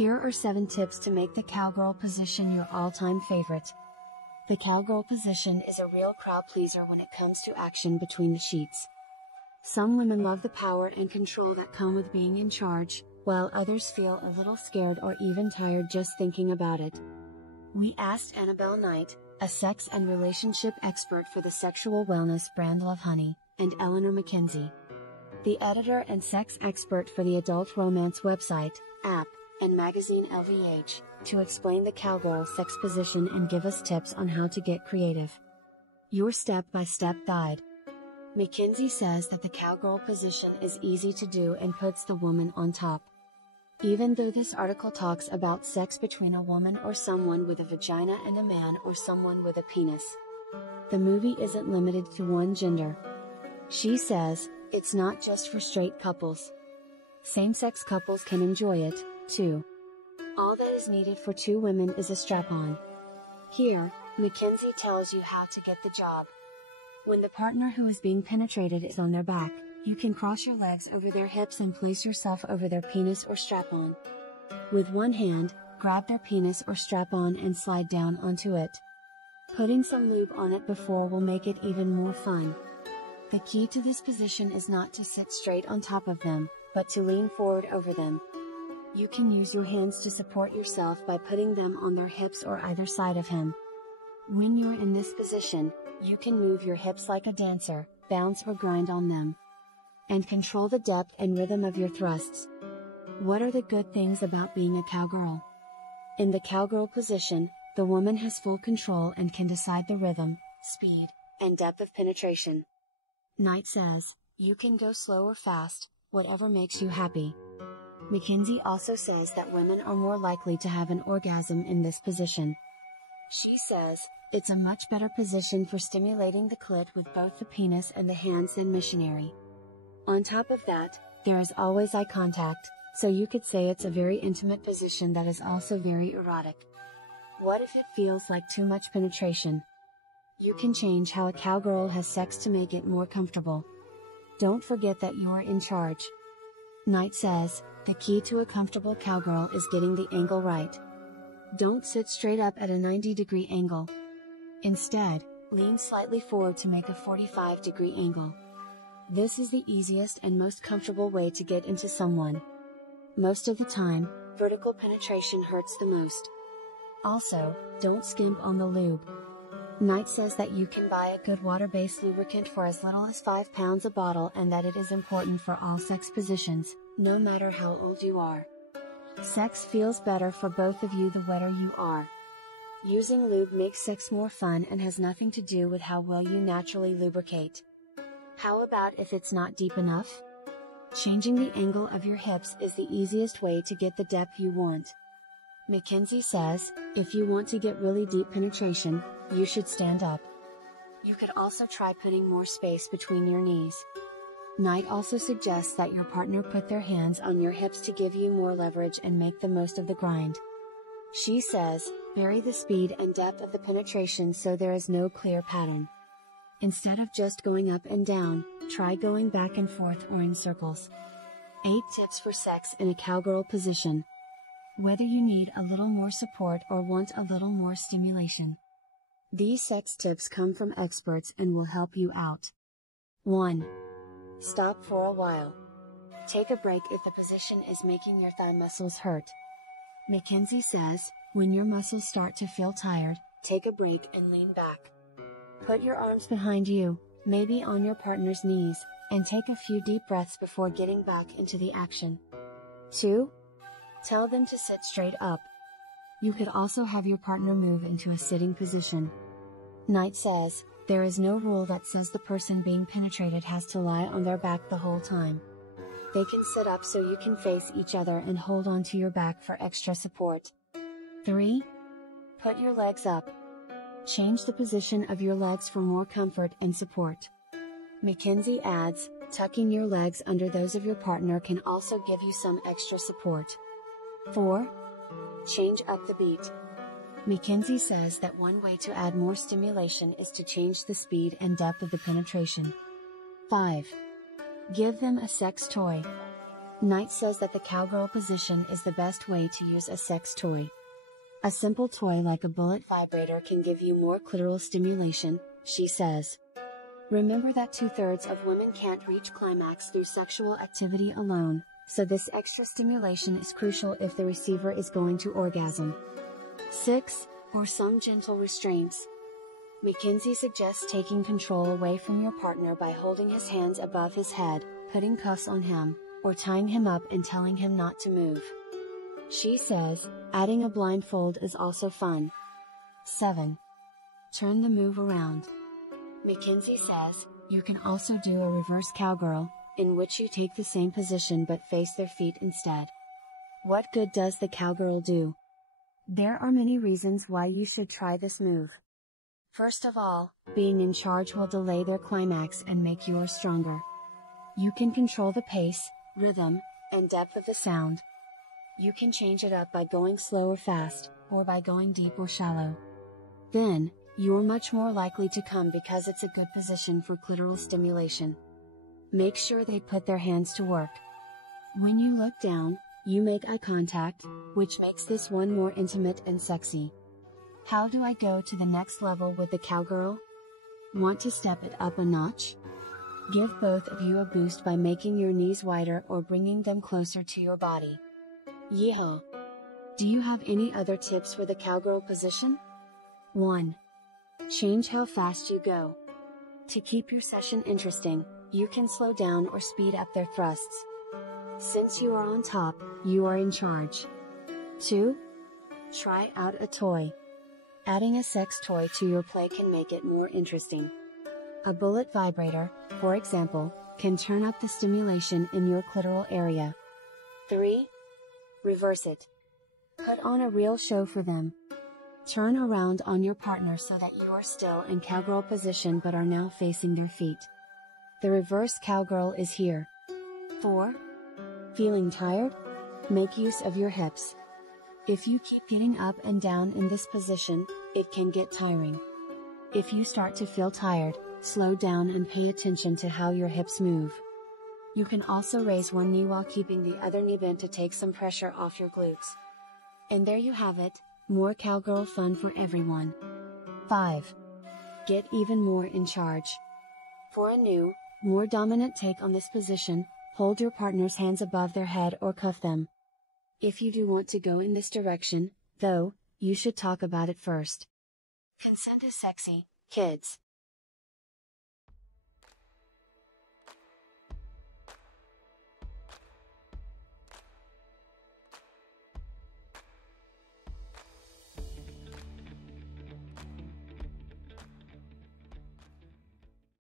Here are 7 tips to make the cowgirl position your all-time favorite. The cowgirl position is a real crowd pleaser when it comes to action between the sheets. Some women love the power and control that come with being in charge, while others feel a little scared or even tired just thinking about it. We asked Annabelle Knight, a sex and relationship expert for the sexual wellness brand Love Honey, and Eleanor McKenzie, the editor and sex expert for the adult romance website, app, and magazine LVH, to explain the cowgirl sex position and give us tips on how to get creative. Your step-by-step guide. McKenzie says that the cowgirl position is easy to do and puts the woman on top. Even though this article talks about sex between a woman or someone with a vagina and a man or someone with a penis, the movie isn't limited to one gender. She says, it's not just for straight couples. Same-sex couples can enjoy it, too. All that is needed for 2 women is a strap-on. Here, McKenzie tells you how to get the job. When the partner who is being penetrated is on their back, you can cross your legs over their hips and place yourself over their penis or strap-on. With one hand, grab their penis or strap-on and slide down onto it. Putting some lube on it before will make it even more fun. The key to this position is not to sit straight on top of them, but to lean forward over them. You can use your hands to support yourself by putting them on their hips or either side of him. When you're in this position, you can move your hips like a dancer, bounce or grind on them, and control the depth and rhythm of your thrusts. What are the good things about being a cowgirl? In the cowgirl position, the woman has full control and can decide the rhythm, speed, and depth of penetration. Knight says, you can go slow or fast, whatever makes you happy. McKenzie also says that women are more likely to have an orgasm in this position. She says, it's a much better position for stimulating the clit with both the penis and the hands than missionary. On top of that, there is always eye contact, so you could say it's a very intimate position that is also very erotic. What if it feels like too much penetration? You can change how a cowgirl has sex to make it more comfortable. Don't forget that you're in charge. Knight says, the key to a comfortable cowgirl is getting the angle right. Don't sit straight up at a 90-degree angle. Instead, lean slightly forward to make a 45-degree angle. This is the easiest and most comfortable way to get into someone. Most of the time, vertical penetration hurts the most. Also, don't skimp on the lube. Knight says that you can buy a good water-based lubricant for as little as £5 a bottle and that it is important for all sex positions, no matter how old you are. Sex feels better for both of you the wetter you are. Using lube makes sex more fun and has nothing to do with how well you naturally lubricate. How about if it's not deep enough? Changing the angle of your hips is the easiest way to get the depth you want. McKenzie says, if you want to get really deep penetration, you should stand up. You could also try putting more space between your knees. Knight also suggests that your partner put their hands on your hips to give you more leverage and make the most of the grind. She says, vary the speed and depth of the penetration so there is no clear pattern. Instead of just going up and down, try going back and forth or in circles. 8 tips for sex in a cowgirl position. Whether you need a little more support or want a little more stimulation, these sex tips come from experts and will help you out. 1. Stop for a while. Take a break if the position is making your thigh muscles hurt. McKenzie says, when your muscles start to feel tired, take a break and lean back. Put your arms behind you, maybe on your partner's knees, and take a few deep breaths before getting back into the action. 2. Tell them to sit straight up. You could also have your partner move into a sitting position. Knight says, there is no rule that says the person being penetrated has to lie on their back the whole time. They can sit up so you can face each other and hold onto your back for extra support. 3. Put your legs up. Change the position of your legs for more comfort and support. McKenzie adds, tucking your legs under those of your partner can also give you some extra support. 4. Change up the beat. McKenzie says that one way to add more stimulation is to change the speed and depth of the penetration. 5. Give them a sex toy. Knight says that the cowgirl position is the best way to use a sex toy. A simple toy like a bullet vibrator can give you more clitoral stimulation, she says. Remember that 2/3 of women can't reach climax through sexual activity alone, so this extra stimulation is crucial if the receiver is going to orgasm. 6. Or some gentle restraints. McKinsey suggests taking control away from your partner by holding his hands above his head, putting cuffs on him, or tying him up and telling him not to move. She says, adding a blindfold is also fun. 7. Turn the move around. McKinsey says, you can also do a reverse cowgirl, in which you take the same position but face their feet instead. What good does the cowgirl do? There are many reasons why you should try this move. First of all, being in charge will delay their climax and make yours stronger. You can control the pace, rhythm, and depth of the sound. You can change it up by going slow or fast, or by going deep or shallow. Then, you're much more likely to come because it's a good position for clitoral stimulation. Make sure they put their hands to work. When you look down, you make eye contact, which makes this one more intimate and sexy. How do I go to the next level with the cowgirl? Want to step it up a notch? Give both of you a boost by making your knees wider or bringing them closer to your body. Yeehaw! Do you have any other tips for the cowgirl position? 1. Change how fast you go. To keep your session interesting, you can slow down or speed up their thrusts. Since you are on top, you are in charge. 2. Try out a toy. Adding a sex toy to your play can make it more interesting. A bullet vibrator, for example, can turn up the stimulation in your clitoral area. 3. Reverse it. Put on a real show for them. Turn around on your partner so that you are still in cowgirl position but are now facing their feet. The reverse cowgirl is here. 4. Feeling tired? Make use of your hips. If you keep getting up and down in this position, it can get tiring. If you start to feel tired, slow down and pay attention to how your hips move. You can also raise one knee while keeping the other knee bent to take some pressure off your glutes. And there you have it, more cowgirl fun for everyone. 5. Get even more in charge. For a new, more dominant take on this position, hold your partner's hands above their head or cuff them. If you do want to go in this direction, though, you should talk about it first. Consent is sexy, kids.